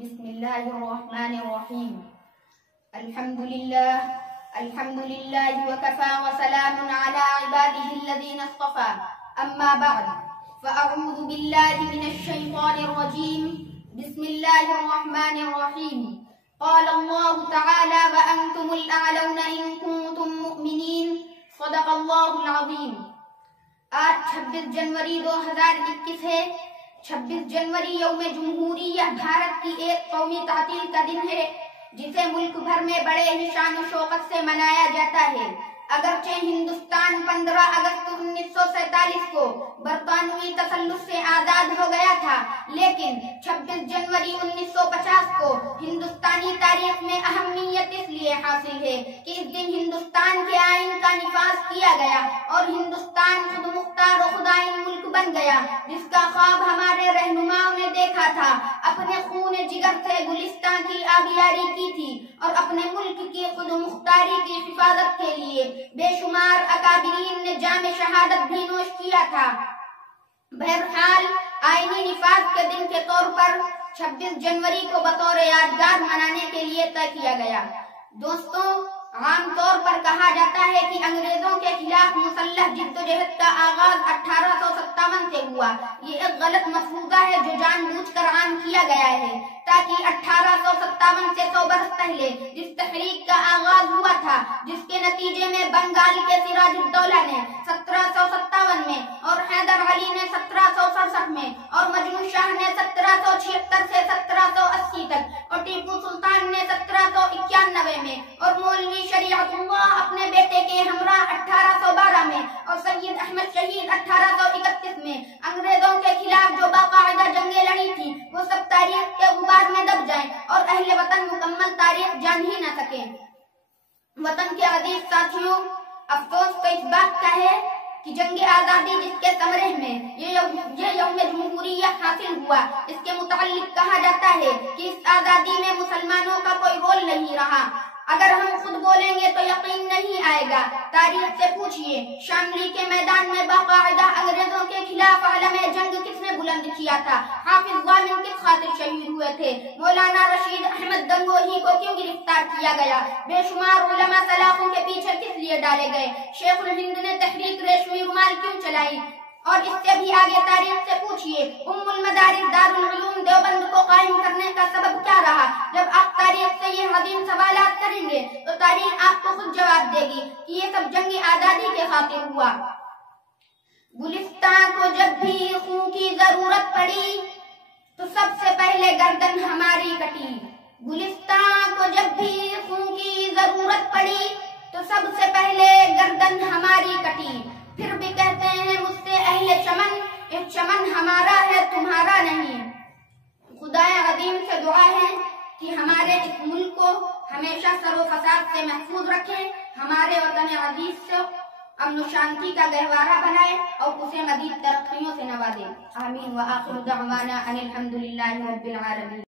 بسم الله الرحمن الرحيم. الحمد لله وكفى وسلام على عباده الذين اصطفى. أما بعد فأعوذ بالله من الشيطان الرجيم. بسم الله الرحمن الرحيم. قال الله تعالى وأنتم الأعلون إن كنتم مؤمنين. صدق الله العظيم. آج 26 जनवरी 2021 ہے. 26 जनवरी यौम जमहूरियह भारत की एक कौमी तातील का दिन है जिसे मुल्क भर में बड़े ही शान और शौकत से मनाया जाता है. अगरचे हिंदुस्तान 15 अगस्त 1947 को बरतानवी तसल्लुत से आजाद हो गया था, लेकिन 26 जनवरी 1950 को हिंदुस्तानी तारीख में अहमियत इसलिए हासिल है कि इस दिन हिंदुस्तान के आइन का निफाज किया गया और हिंदुस्तान खुद मुख्तार और खुदाइन मुल्क बन गया, जिसका ख्वाब हमारे रहनुमाओं ने देखा था. अपने खून जिगर से गुलिस्तान की आबियारी की थी और अपने मुल्क की खुद मुख्तारी की हिफाजत के लिए बेशुमार अकाबिरीन ने जाम शहादत भी नोश किया था. बहरहाल आईनी निफाज के दिन के तौर पर 26 जनवरी को बतौर यादगार मनाने के लिए तय किया गया. दोस्तों, आम तौर पर कहा जाता है कि अंग्रेजों के खिलाफ मुसल्लह जिद्दोजहद का आगाज 1857 से हुआ. ये एक गलत मफरूजा है जो जानबूझकर आम किया गया है ताकि 1857 से 100 बरस पहले जिस तहरीक का आगाज हुआ था, जिसके नतीजे में बंगाल के सिराजुद्दौला ने 1757 में और हैदर अली ने 1767 में और मजनू शाह ने 1776 से 1780 तक और टीपू सुल्तान ने 1791 में और मौलवी शरीअतुल्लाह अपने बेटे के हमरा 1812 में और सैयद अहमद शहीद 1831 में अंग्रेजों के खिलाफ जो बाकायदा जंगें लड़ी थी, वो सब तारीख के गुबार में दब जाएं और अहले वतन मुकम्मल तारीख जान ही न सके. वतन के अजीज साथियों, अफसोस तो इस बात का है कि जंग आजादी जिसके समरे में ये यौम जमहूरियह हासिल हुआ, इसके मुताल्लिक कहा जाता है कि इस आजादी में मुसलमानों का कोई रोल नहीं रहा. अगर हम खुद बोलेंगे तो यकीन नहीं आएगा. तारीख से पूछिए, शामली के मैदान में बाकायदा अंग्रेजों के खिलाफ आलमे जंग किसने बुलंद किया था? हाफिज ग़ानिम किस खातिर शहीद हुए थे? मौलाना रशीद अहमद गंगोही को क्यों गिरफ्तार किया गया? बेशुमार उलमा सलाखों के पीछे किस लिए डाले गए? शेखुल हिंद ने तहरीक रेशमी रुमाल क्यों चलाई? और इससे भी आगे तारीख से पूछिए, उम्मुल मदारिस दारुल उलूम देवबंद को कायम करने का सबब क्या रहा? जब आप तारीख से ये अजीम सवालात करेंगे तो तारीख आपको खुद जवाब देगी कि ये सब जंग आजादी के खातिर हुआ. गुलिस्तान को जब भी खून की जरूरत पड़ी तो सबसे पहले गर्दन हमारी कटी. गुलिस्तान को जब भी खून की जरूरत पड़ी तो सबसे पहले गर्दन हमारी कटी. फिर भी कहते हैं मुझसे अहले चमन, ये चमन हमारा है तुम्हारा नहीं. खुदाए अज़ीम से दुआ है कि हमारे इस मुल्क को हमेशा सरो फसाद से महफूज रखे, हमारे वतन अजीज से अमन शांति का गहवारा बनाए और उसे मजीद तरक्कियों से नवाजे. आमीन व आखिर दअवाना अनिल हम्दुलिल्लाहि रब्बिल आलमीन.